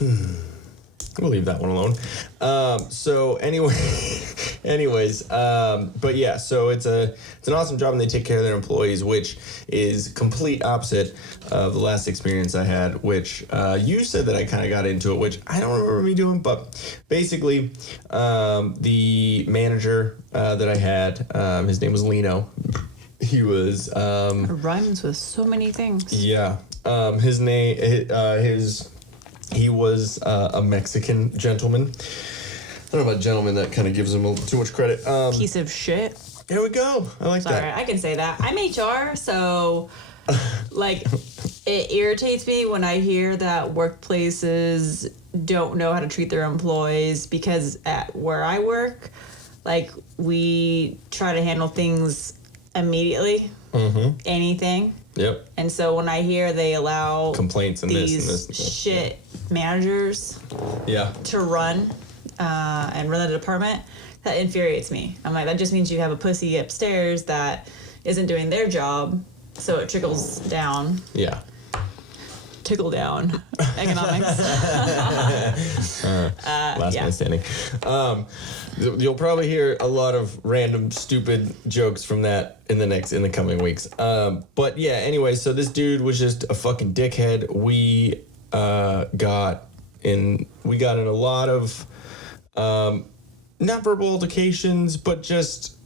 We'll leave that one alone. So anyway, but yeah, so it's an awesome job and they take care of their employees, which is complete opposite of the last experience I had, which you said that I kind of got into it, which I don't remember me doing, but basically the manager that I had, his name was Lino. He was It rhymes with so many things. Yeah. His name he was a Mexican gentleman. I don't know about gentleman, that kind of gives him too much credit. Piece of shit. There we go. I like that. Sorry, I can say that. I'm HR, so like it irritates me when I hear that workplaces don't know how to treat their employees, because at where I work, like we try to handle things immediately. Mm-hmm. Anything. Yep. And so when I hear they allow complaints and these this and this shit managers to run and run the department, that infuriates me. I'm like, that just means you have a pussy upstairs that isn't doing their job, so it trickles down. Yeah. Trickle down economics. Last man standing. You'll probably hear a lot of random stupid jokes from that in the coming weeks. But yeah, anyway, so this dude was just a fucking dickhead. We got in a lot of not verbal altercations, but just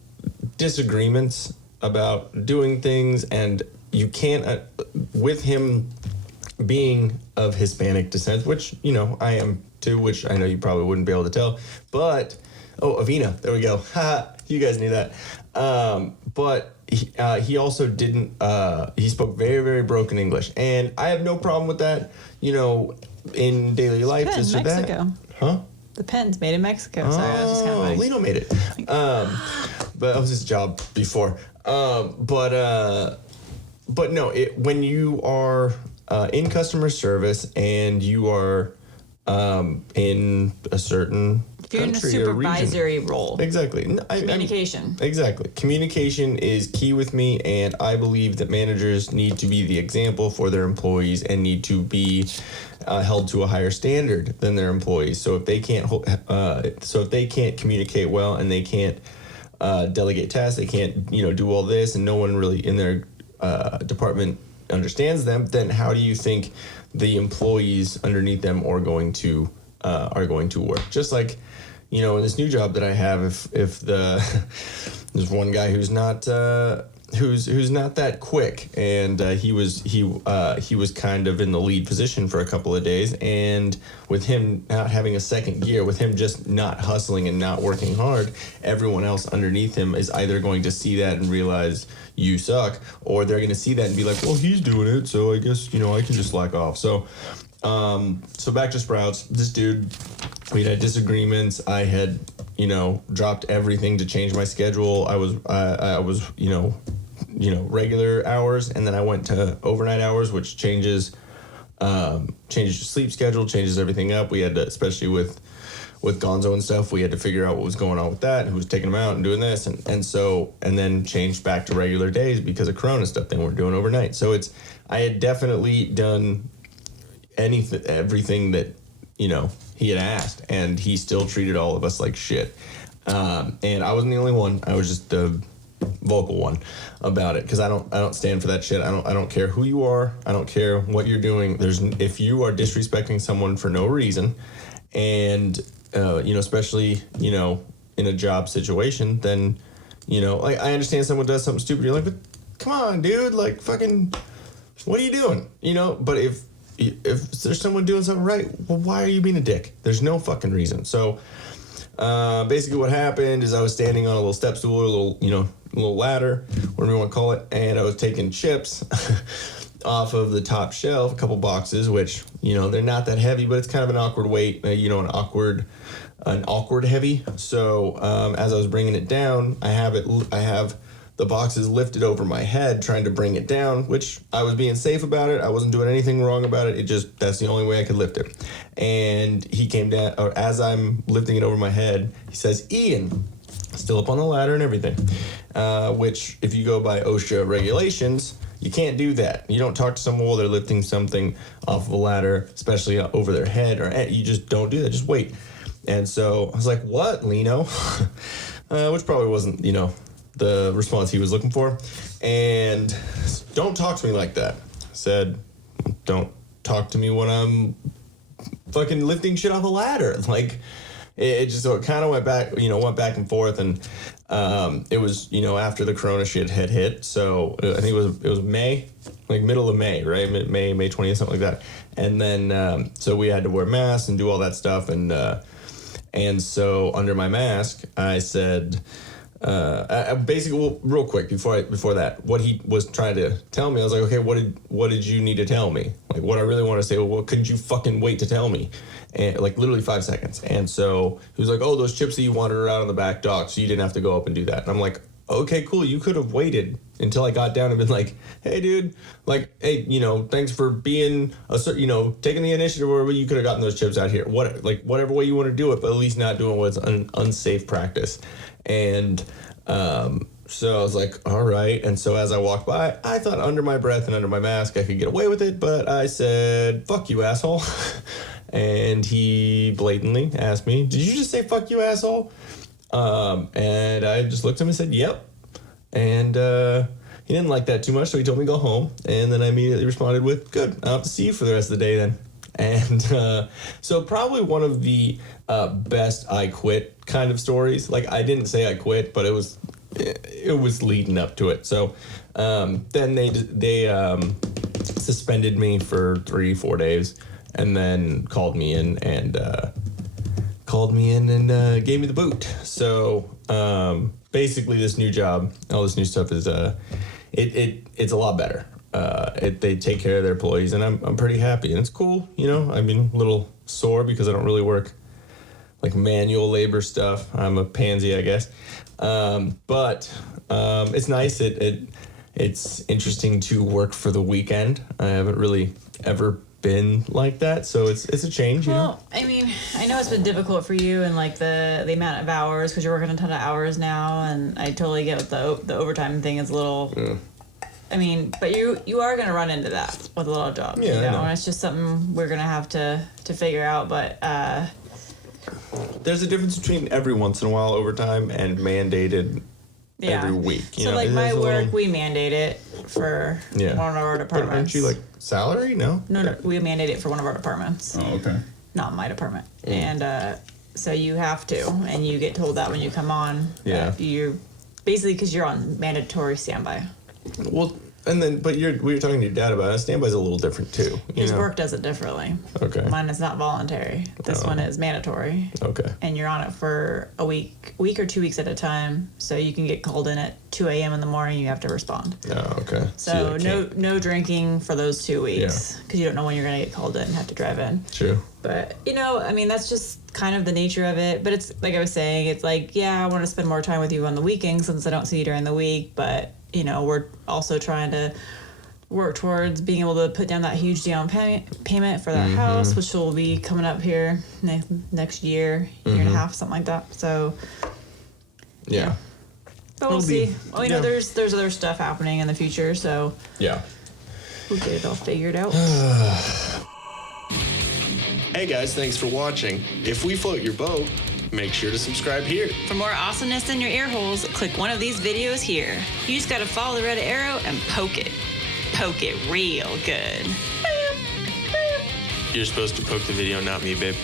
disagreements about doing things, and you can't with him being of Hispanic descent, which, you know, I am too, which I know you probably wouldn't be able to tell, but, Avina, there we go. Ha, you guys knew that. But he also didn't, he spoke very, very broken English, and I have no problem with that, you know, in daily life. This or Mexico. That. Huh? The pen's made in Mexico. Sorry, I was just kind of like... Lino made it. But that was his job before. But no, when you are in customer service and you are in a certain if you're country in a supervisory role. Exactly. Communication. Exactly. Communication is key with me, and I believe that managers need to be the example for their employees and need to be held to a higher standard than their employees. So if they can't communicate well and they can't delegate tasks, they can't do all this, and no one really in their department understands them, then how do you think the employees underneath them are going to work? Just like, in this new job that I have, if there's one guy who's not that quick, and he was kind of in the lead position for a couple of days, and with him not having a second gear, with him just not hustling and not working hard, everyone else underneath him is either going to see that and realize you suck, or they're going to see that and be like, well, he's doing it, so I guess I can just slack off. So back to Sprouts. This dude, we had disagreements. I had dropped everythyour change my schedule. I was regular hours, and then I went to overnight hours, which changes your sleep schedule, changes everything up. We had to, especially with Gonzo and stuff, we had to figure out what was going on with that, and who was taking them out and doing this, and then changed back to regular days because of Corona stuff. They weren't doing overnight. So I had definitely done everything that he had asked, and he still treated all of us like shit. And I wasn't the only one. I was just the vocal one about it, because I don't stand for that shit. I don't care who you are. I don't care what you're doing. If you are disrespecting someone for no reason, and especially in a job situation, then like, I understand someone does something stupid. You're like, but come on, dude, like, fucking, what are you doing? But if there's someone doing something right, well, why are you being a dick? There's no fucking reason. So basically what happened is I was standing on a little step stool, a little ladder, whatever you want to call it, and I was taking chips off of the top shelf, a couple boxes, which, they're not that heavy, but it's kind of an awkward weight, an awkward heavy. So as I was bringing it down, I have the boxes lifted over my head, trying to bring it down, which I was being safe about it. I wasn't doing anything wrong about it. That's the only way I could lift it. And he came down, or as I'm lifting it over my head, he says, "Ian," still up on the ladder and everything, which if you go by OSHA regulations, You can't do that. You don't talk to someone while they're lifting something off of a ladder, especially over their head, or you just don't do that. Just wait. And so I was like, what, Lino? Which probably wasn't, the response he was looking for. And don't talk to me like that. I said, don't talk to me when I'm fucking lifting shit off a ladder. Like, it just, so it kind of went back and forth. And it was, after the Corona shit had hit. So I think it was May, like middle of May, right? May 20th, something like that. And then, so we had to wear masks and do all that stuff. And so under my mask, I said, basically, well, real quick before that, what he was trying to tell me, I was like, okay, what did you need to tell me? Like, what I really want to say, well, couldn't you fucking wait to tell me? And like literally 5 seconds. And so he was like, oh, those chips that you wanted are out on the back dock, so you didn't have to go up and do that. And I'm like, okay, cool. You could have waited until I got down and been like, hey, dude, like, hey, thanks for being taking the initiative, or you could have gotten those chips out here. Whatever way you want to do it, but at least not doing what's an unsafe practice. And so I was like, all right. And so as I walked by, I thought under my breath and under my mask I could get away with it, but I said, fuck you, asshole. And he blatantly asked me, did you just say fuck you, asshole? And I just looked at him and said, yep. And he didn't like that too much, so he told me to go home. And then I immediately responded with, good, I'll have to see you for the rest of the day then. And so probably one of the best I quit kind of stories. Like, I didn't say I quit, but it was leading up to it. So then they suspended me for 3-4 days, and then called me in and gave me the boot. So basically, this new job, all this new stuff is it's a lot better. They take care of their employees, and I'm pretty happy, and it's cool. I mean, a little sore because I don't really work like manual labor stuff. I'm a pansy, I guess. But it's nice. It's interesting to work for the weekend. I haven't really ever been like that, so it's a change. Well, I mean, I know it's been difficult for you and like the amount of hours, because you're working a ton of hours now, and I totally get what the overtime thing is a little. Yeah. I mean, but you are going to run into that with a lot of jobs, yeah, I know. And it's just something we're going to have to figure out. But there's a difference between every once in a while overtime and mandated every week. So like my work, we mandate it for one of our departments. But aren't you like salary? No, we mandate it for one of our departments. Oh, okay. Not my department, and so you have to, and you get told that when you come on. Yeah. You're basically, because you're on mandatory standby. Well, and then, but we were talking to your dad about it. Standby's a little different too. His work does it differently. Okay. Mine is not voluntary. This one is mandatory. Okay. And you're on it for a week or 2 weeks at a time. So you can get called in at 2 a.m. in the morning. You have to respond. Oh, okay. So no drinking for those 2 weeks, because you don't know when you're going to get called in and have to drive in. True. But, I mean, that's just kind of the nature of it. But it's like I was saying, it's like, yeah, I want to spend more time with you on the weekends since I don't see you during the week. But, we're also trying to work towards being able to put down that huge down payment for that house, which will be coming up here next year and a half, something like that. So, yeah. But we'll see. Well, there's other stuff happening in the future, so yeah, we'll get it all figured out. Hey guys, thanks for watching. If we float your boat, make sure to subscribe here. For more awesomeness in your ear holes, click one of these videos here. You just gotta follow the red arrow and poke it. Poke it real good. You're supposed to poke the video, not me, babe.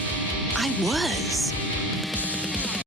I was.